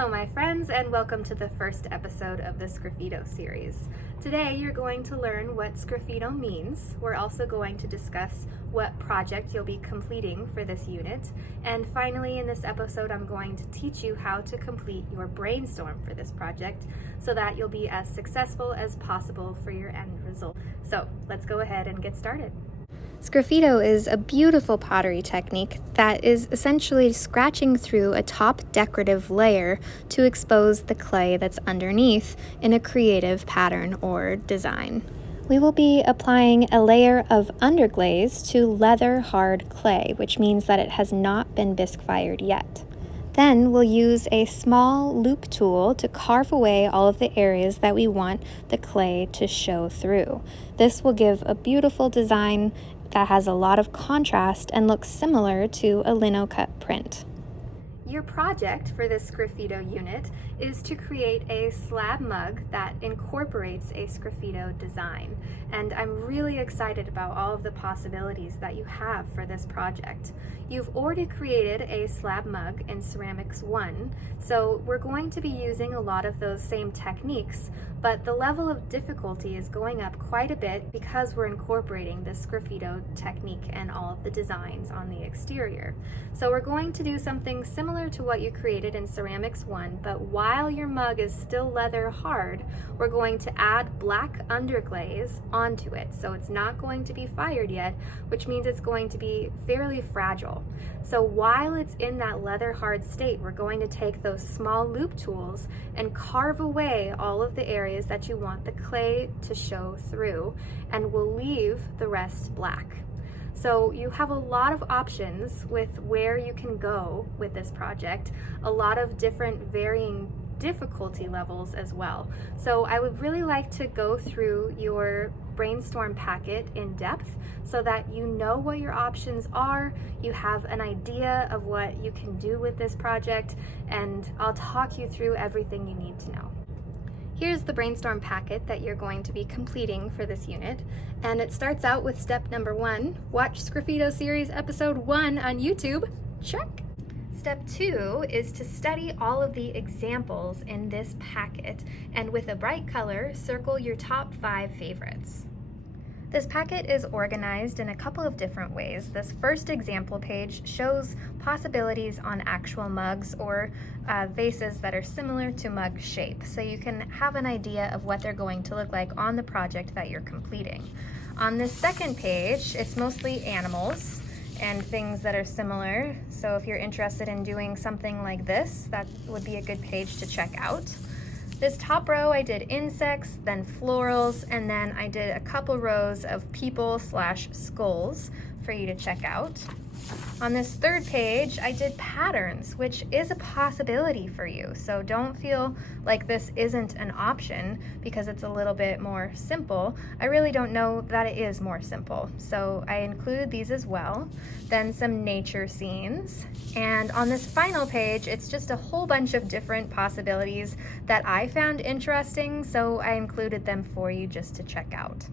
Hello my friends, and welcome to the first episode of the Sgraffito series. Today you're going to learn what Sgraffito means. We're also going to discuss what project you'll be completing for this unit. And finally, in this episode, I'm going to teach you how to complete your brainstorm for this project so that you'll be as successful as possible for your end result. So let's go ahead and get started. Sgraffito is a beautiful pottery technique that is essentially scratching through a top decorative layer to expose the clay that's underneath in a creative pattern or design. We will be applying a layer of underglaze to leather hard clay, which means that it has not been bisque fired yet. Then we'll use a small loop tool to carve away all of the areas that we want the clay to show through. This will give a beautiful design that has a lot of contrast and looks similar to a lino cut print. Your project for this Sgraffito unit is to create a slab mug that incorporates a Sgraffito design. And I'm really excited about all of the possibilities that you have for this project. You've already created a slab mug in Ceramics 1, so we're going to be using a lot of those same techniques, but the level of difficulty is going up quite a bit because we're incorporating the Sgraffito technique and all of the designs on the exterior. So we're going to do something similar to what you created in Ceramics 1, but while your mug is still leather hard, we're going to add black underglaze onto it. So it's not going to be fired yet, which means it's going to be fairly fragile. So while it's in that leather hard state, we're going to take those small loop tools and carve away all of the areas that you want the clay to show through, and we'll leave the rest black. So you have a lot of options with where you can go with this project, a lot of different varying difficulty levels as well. So I would really like to go through your brainstorm packet in depth so that you know what your options are, you have an idea of what you can do with this project, and I'll talk you through everything you need to know. Here's the brainstorm packet that you're going to be completing for this unit, and it starts out with step number 1, watch Sgraffito series episode 1 on YouTube, check. Step 2 is to study all of the examples in this packet, and with a bright color, circle your top 5 favorites. This packet is organized in a couple of different ways. This first example page shows possibilities on actual mugs or vases that are similar to mug shape, so you can have an idea of what they're going to look like on the project that you're completing. On this second page, it's mostly animals and things that are similar, so if you're interested in doing something like this, that would be a good page to check out. This top row I did insects, then florals, and then I did a couple rows of people/skulls for you to check out. On this third page, I did patterns, which is a possibility for you. So don't feel like this isn't an option because it's a little bit more simple. I really don't know that it is more simple. So I included these as well. Then some nature scenes. And on this final page, it's just a whole bunch of different possibilities that I found interesting. So I included them for you just to check out.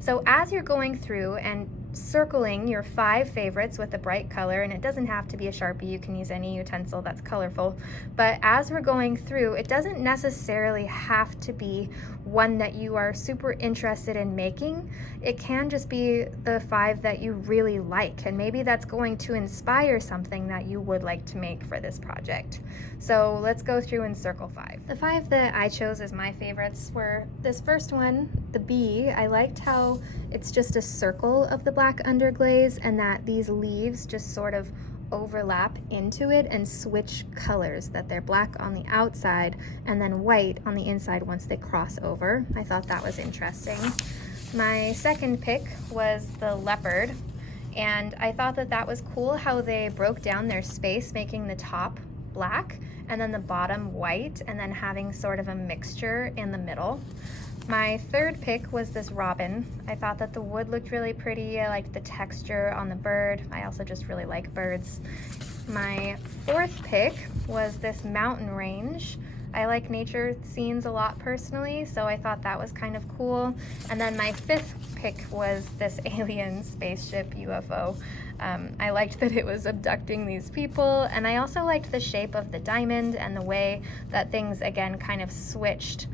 So as you're going through and circling your 5 favorites with a bright color, and it doesn't have to be a Sharpie, you can use any utensil that's colorful, but as we're going through, it doesn't necessarily have to be one that you are super interested in making. It can just be the 5 that you really like, and maybe that's going to inspire something that you would like to make for this project. So let's go through and circle 5. The 5 that I chose as my favorites were this first one, the bee. I liked how it's just a circle of the black underglaze and that these leaves just sort of overlap into it and switch colors, that they're black on the outside and then white on the inside once they cross over. I thought that was interesting. My second pick was the leopard, and I thought that that was cool how they broke down their space, making the top black and then the bottom white, and then having sort of a mixture in the middle. My third pick was this robin. I thought that the wood looked really pretty. I liked the texture on the bird. I also just really like birds. My fourth pick was this mountain range. I like nature scenes a lot personally, so I thought that was kind of cool. And then my fifth pick was this alien spaceship UFO. I liked that it was abducting these people, and I also liked the shape of the diamond and the way that things again kind of switched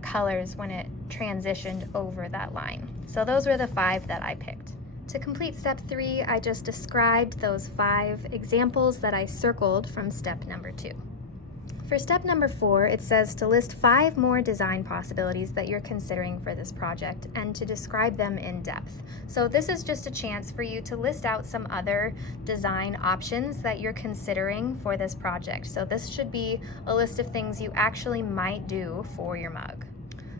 colors when it transitioned over that line. So those were the 5 that I picked. To complete step 3, I just described those 5 examples that I circled from step number 2. For step number 4, it says to list 5 more design possibilities that you're considering for this project and to describe them in depth. So this is just a chance for you to list out some other design options that you're considering for this project. So this should be a list of things you actually might do for your mug.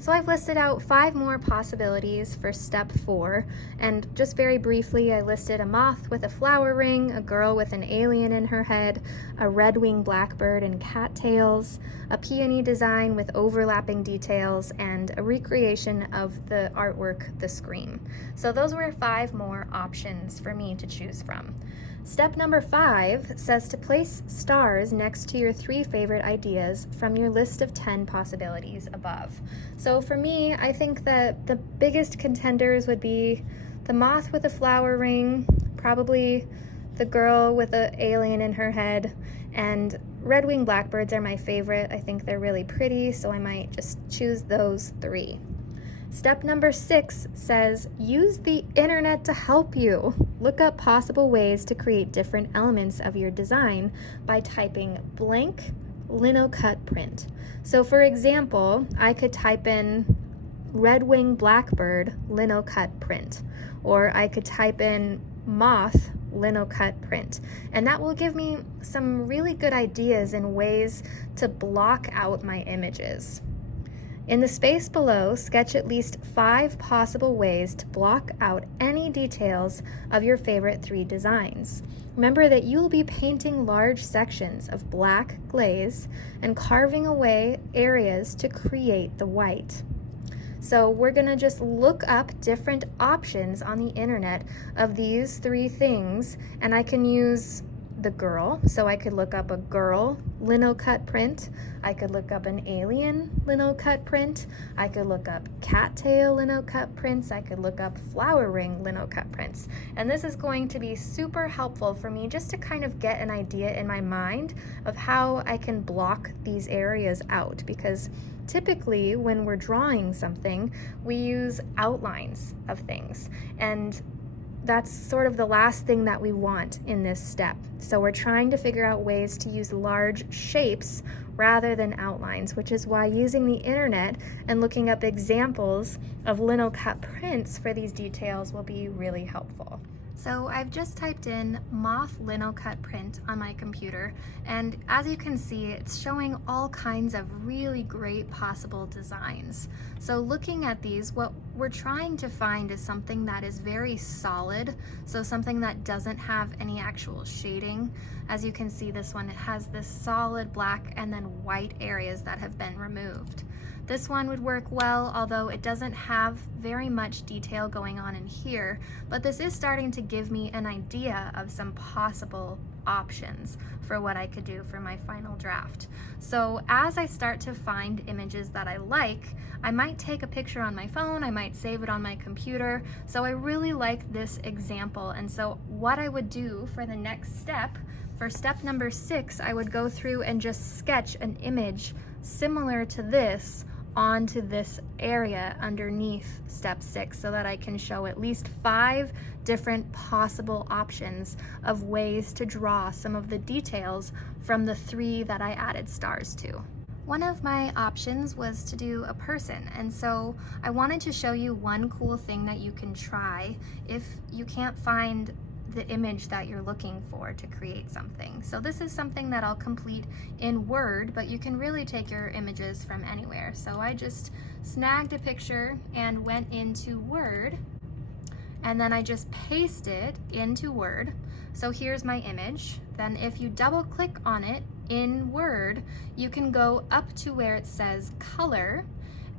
So I've listed out 5 more possibilities for step 4, and just very briefly I listed a moth with a flower ring, a girl with an alien in her head, a red-winged blackbird and cattails, a peony design with overlapping details, and a recreation of the artwork The Scream. So those were 5 more options for me to choose from. Step number 5 says to place stars next to your 3 favorite ideas from your list of 10 possibilities above. So for me, I think that the biggest contenders would be the moth with a flower ring, probably the girl with an alien in her head, and red-winged blackbirds are my favorite. I think they're really pretty, so I might just choose those 3. Step number 6 says, use the internet to help you. Look up possible ways to create different elements of your design by typing blank lino cut print. So for example, I could type in red-winged blackbird lino cut print, or I could type in moth lino cut print, and that will give me some really good ideas and ways to block out my images. In the space below, sketch at least 5 possible ways to block out any details of your favorite 3 designs. Remember that you will be painting large sections of black glaze and carving away areas to create the white. So we're gonna just look up different options on the internet of these 3 things, and I can use the girl, so I could look up a girl lino cut print, I could look up an alien lino cut print, I could look up cattail lino cut prints, I could look up flower ring lino cut prints. And this is going to be super helpful for me just to kind of get an idea in my mind of how I can block these areas out, because typically when we're drawing something, we use outlines of things, and that's sort of the last thing that we want in this step. So we're trying to figure out ways to use large shapes rather than outlines, which is why using the internet and looking up examples of lino cut prints for these details will be really helpful. So I've just typed in moth lino cut print on my computer, and as you can see, it's showing all kinds of really great possible designs. So looking at these, what we're trying to find is something that is very solid, so something that doesn't have any actual shading. As you can see, this one, it has this solid black and then white areas that have been removed. This one would work well, although it doesn't have very much detail going on in here, but this is starting to give me an idea of some possible options for what I could do for my final draft. So as I start to find images that I like, I might take a picture on my phone, I might save it on my computer. So I really like this example, and so what I would do for the next step, for step number 6, I would go through and just sketch an image similar to this onto this area underneath step 6, so that I can show at least 5 different possible options of ways to draw some of the details from the 3 that I added stars to. One of my options was to do a person, and so I wanted to show you one cool thing that you can try if you can't find the image that you're looking for to create something. So this is something that I'll complete in Word, but you can really take your images from anywhere. So I just snagged a picture and went into Word, and then I just pasted into Word. So here's my image. Then if you double click on it in Word, you can go up to where it says color,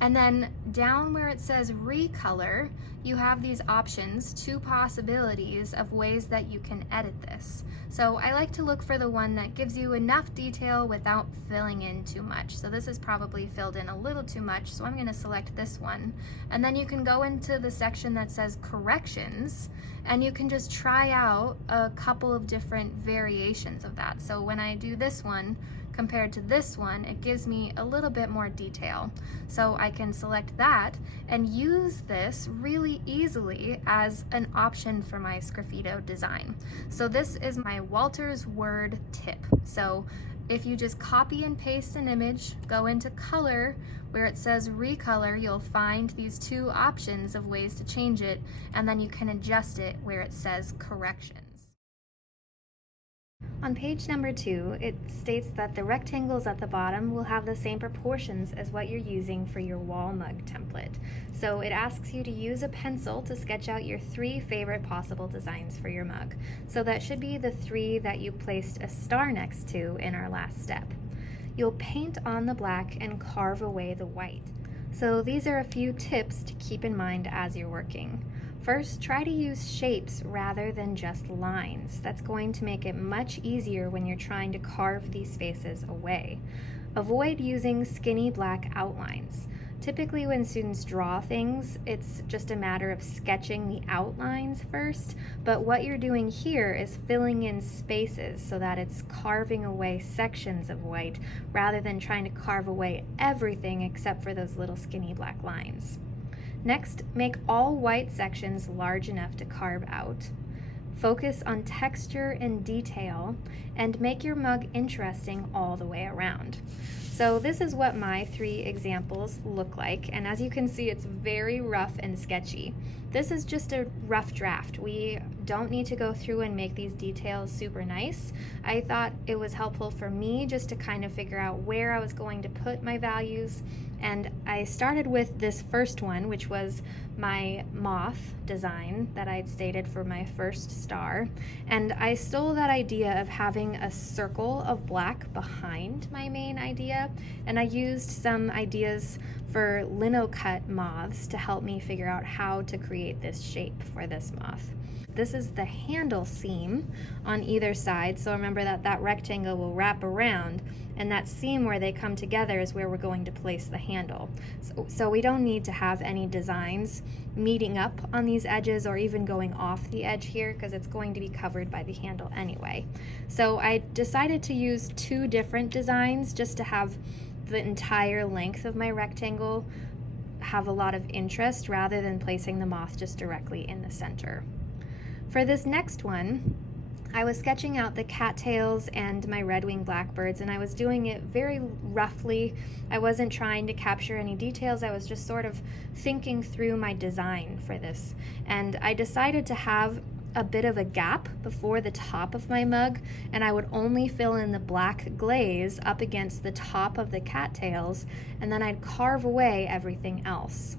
And then down where it says recolor, you have these options, 2 possibilities of ways that you can edit this. So I like to look for the one that gives you enough detail without filling in too much. So this is probably filled in a little too much, so I'm going to select this one. And then you can go into the section that says corrections, and you can just try out a couple of different variations of that. So when I do this one, compared to this one, it gives me a little bit more detail. So I can select that and use this really easily as an option for my Sgraffito design. So this is my Walter's Word tip. So if you just copy and paste an image, go into color, where it says recolor, you'll find these 2 options of ways to change it, and then you can adjust it where it says corrections. On page number 2, it states that the rectangles at the bottom will have the same proportions as what you're using for your wall mug template. So it asks you to use a pencil to sketch out your 3 favorite possible designs for your mug. So that should be the 3 that you placed a star next to in our last step. You'll paint on the black and carve away the white. So these are a few tips to keep in mind as you're working. First, try to use shapes rather than just lines. That's going to make it much easier when you're trying to carve these faces away. Avoid using skinny black outlines. Typically when students draw things, it's just a matter of sketching the outlines first, but what you're doing here is filling in spaces so that it's carving away sections of white rather than trying to carve away everything except for those little skinny black lines. Next, make all white sections large enough to carve out. Focus on texture and detail, and make your mug interesting all the way around. So this is what my 3 examples look like, and as you can see, it's very rough and sketchy. This is just a rough draft. We don't need to go through and make these details super nice. I thought it was helpful for me just to kind of figure out where I was going to put my values, and I started with this first one, which was my moth design that I'd stated for my first star, and I stole that idea of having a circle of black behind my main idea, and I used some ideas for lino cut moths to help me figure out how to create this shape for this moth. This is the handle seam on either side, so remember that that rectangle will wrap around, and that seam where they come together is where we're going to place the handle. So we don't need to have any designs meeting up on these edges or even going off the edge here, because it's going to be covered by the handle anyway. So I decided to use 2 different designs just to have the entire length of my rectangle have a lot of interest rather than placing the moth just directly in the center. For this next one, I was sketching out the cattails and my red-winged blackbirds, and I was doing it very roughly. I wasn't trying to capture any details. I was just sort of thinking through my design for this. And I decided to have a bit of a gap before the top of my mug, and I would only fill in the black glaze up against the top of the cattails, and then I'd carve away everything else.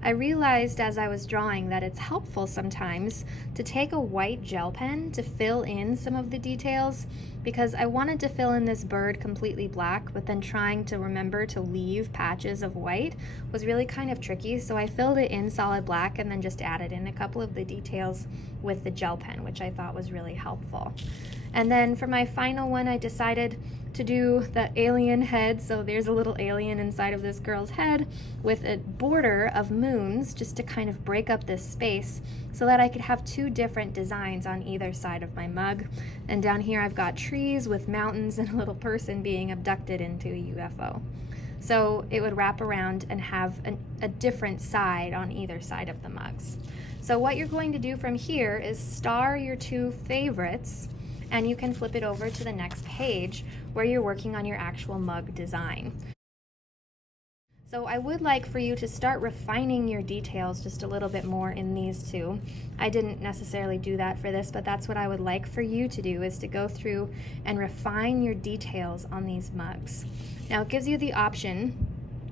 I realized as I was drawing that it's helpful sometimes to take a white gel pen to fill in some of the details, because I wanted to fill in this bird completely black, but then trying to remember to leave patches of white was really kind of tricky, so I filled it in solid black and then just added in a couple of the details with the gel pen, which I thought was really helpful. And then for my final one, I decided to do the alien head, so there's a little alien inside of this girl's head with a border of moons just to kind of break up this space so that I could have 2 different designs on either side of my mug. And down here I've got trees with mountains and a little person being abducted into a UFO. So it would wrap around and have a different side on either side of the mugs. So what you're going to do from here is star your 2 favorites, and you can flip it over to the next page where you're working on your actual mug design. So I would like for you to start refining your details just a little bit more in these 2. I didn't necessarily do that for this, but that's what I would like for you to do, is to go through and refine your details on these mugs. Now it gives you the option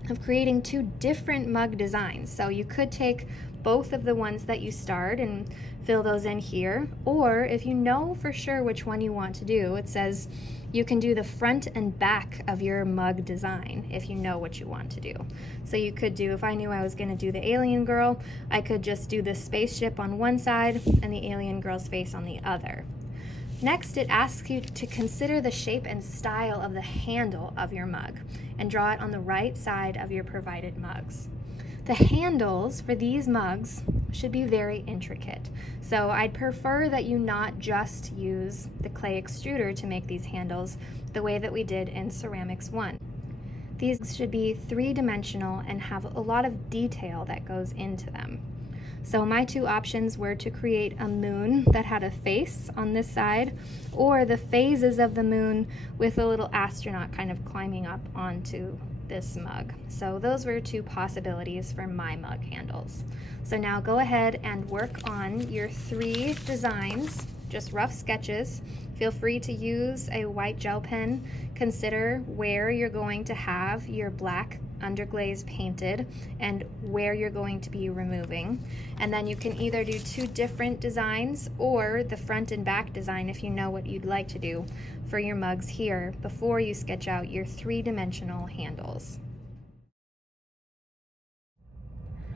of creating 2 different mug designs. So you could take both of the ones that you start and fill those in here. Or if you know for sure which one you want to do, it says you can do the front and back of your mug design if you know what you want to do. So you could do, if I knew I was going to do the alien girl, I could just do the spaceship on one side and the alien girl's face on the other. Next, it asks you to consider the shape and style of the handle of your mug and draw it on the right side of your provided mugs. The handles for these mugs should be very intricate, so I'd prefer that you not just use the clay extruder to make these handles the way that we did in Ceramics 1. These should be three-dimensional and have a lot of detail that goes into them. So my two options were to create a moon that had a face on this side, or the phases of the moon with a little astronaut kind of climbing up onto this mug. So those were two possibilities for my mug handles. So now go ahead and work on your three designs, just rough sketches. Feel free to use a white gel pen. Consider where you're going to have your black underglaze painted and where you're going to be removing. And then you can either do two different designs or the front and back design if you know what you'd like to do for your mugs here before you sketch out your three-dimensional handles.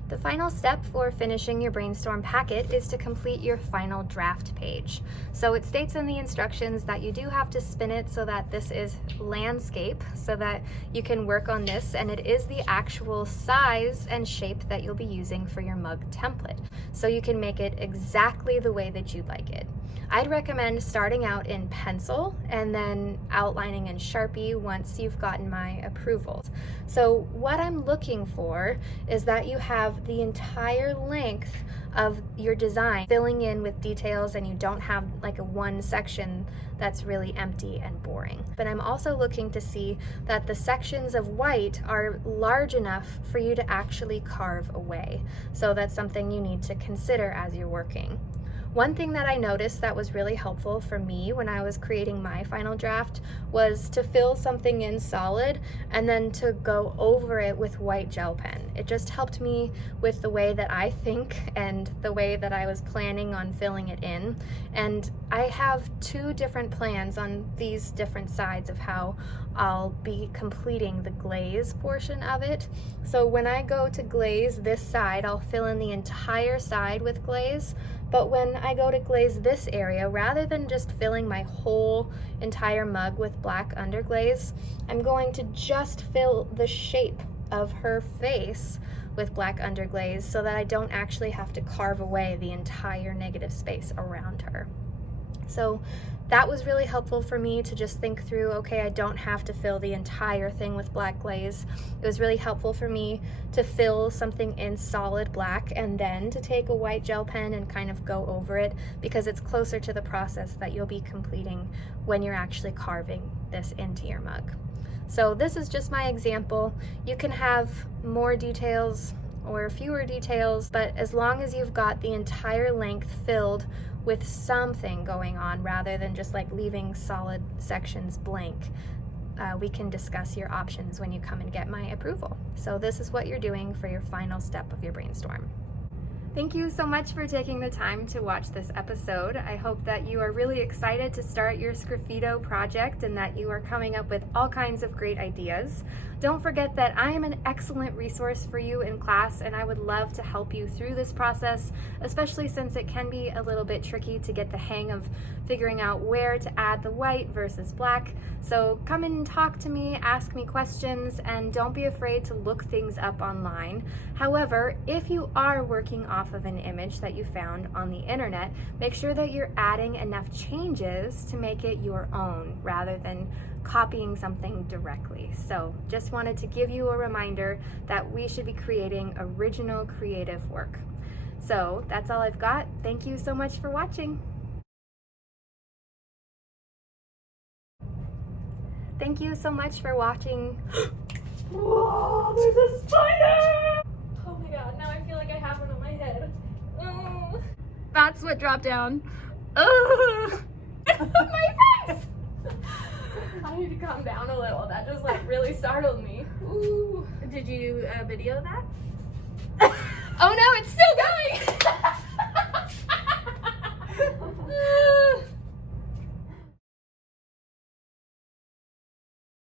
The final step for finishing your brainstorm packet is to complete your final draft page. So it states in the instructions that you do have to spin it so that this is landscape, so that you can work on this, and it is the actual size and shape that you'll be using for your mug template. So you can make it exactly the way that you'd like it. I'd recommend starting out in pencil and then outlining in Sharpie once you've gotten my approvals. So what I'm looking for is that you have the entire length of your design filling in with details and you don't have like a one section that's really empty and boring. But I'm also looking to see that the sections of white are large enough for you to actually carve away. So that's something you need to consider as you're working. One thing that I noticed that was really helpful for me when I was creating my final draft was to fill something in solid and then to go over it with white gel pen. It just helped me with the way that I think and the way that I was planning on filling it in. And I have two different plans on these different sides of how I'll be completing the glaze portion of it. So when I go to glaze this side, I'll fill in the entire side with glaze. But when I go to glaze this area, rather than just filling my whole entire mug with black underglaze, I'm going to just fill the shape of her face with black underglaze so that I don't actually have to carve away the entire negative space around her. So that was really helpful for me to just think through, okay, I don't have to fill the entire thing with black glaze. It was really helpful for me to fill something in solid black and then to take a white gel pen and kind of go over it because it's closer to the process that you'll be completing when you're actually carving this into your mug. So this is just my example. You can have more details or fewer details, but as long as you've got the entire length filled with something going on rather than just like leaving solid sections blank, we can discuss your options when you come and get my approval. So this is what you're doing for your final step of your brainstorm. Thank you so much for taking the time to watch this episode. I hope that you are really excited to start your Sgraffito project and that you are coming up with all kinds of great ideas. Don't forget that I am an excellent resource for you in class and I would love to help you through this process, especially since it can be a little bit tricky to get the hang of figuring out where to add the white versus black. So come and talk to me, ask me questions, and don't be afraid to look things up online. However, if you are working off of an image that you found on the internet, make sure that you're adding enough changes to make it your own rather than copying something directly. So just wanted to give you a reminder that we should be creating original creative work. So that's all I've got. Thank you so much for watching. Thank you so much for watching. Whoa, there's a spider! Oh my god, now I feel like I have one on my head. Oh. That's what dropped down. Oh. My face! I need to calm down a little. That just like really startled me. Ooh. Did you video that? Oh no, it's still